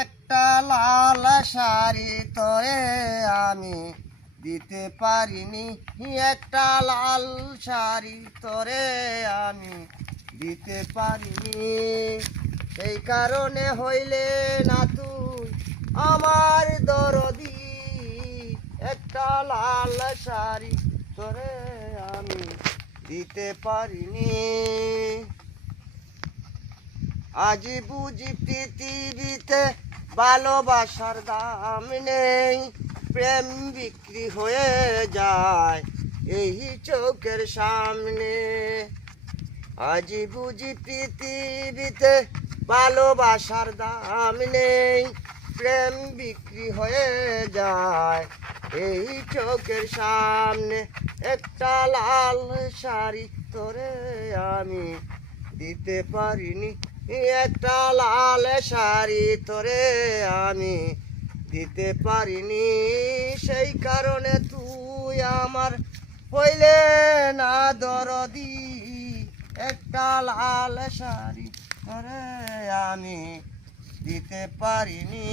একটা লাল শাড়ি তোরে আমি দিতে পারিনি, একটা লাল শাড়ি তোরে আমি দিতে পারিনি। সেই কারণে হইলে না তুই আমার দরদি, একটা লাল শাড়ি তোরে আমি দিতে পারিনি। আজ বুঝি পৃথিবীতে ভালোবাসার দাম নেই, প্রেম বিক্রি হয়ে যায় এই চোখের সামনে। আজ বুঝি পৃথিবীতে ভালোবাসার দাম নেই, প্রেম বিক্রি হয়ে যায় এই চোখের সামনে। একটা লাল শাড়ি তোরে আমি দিতে পারিনি, একটা লাল শাড়ি তোরে আমি দিতে পারিনি। সেই কারণে তুই আমার হইলে না দরদি, একটা লাল শাড়ি তোরে আমি দিতে পারিনি।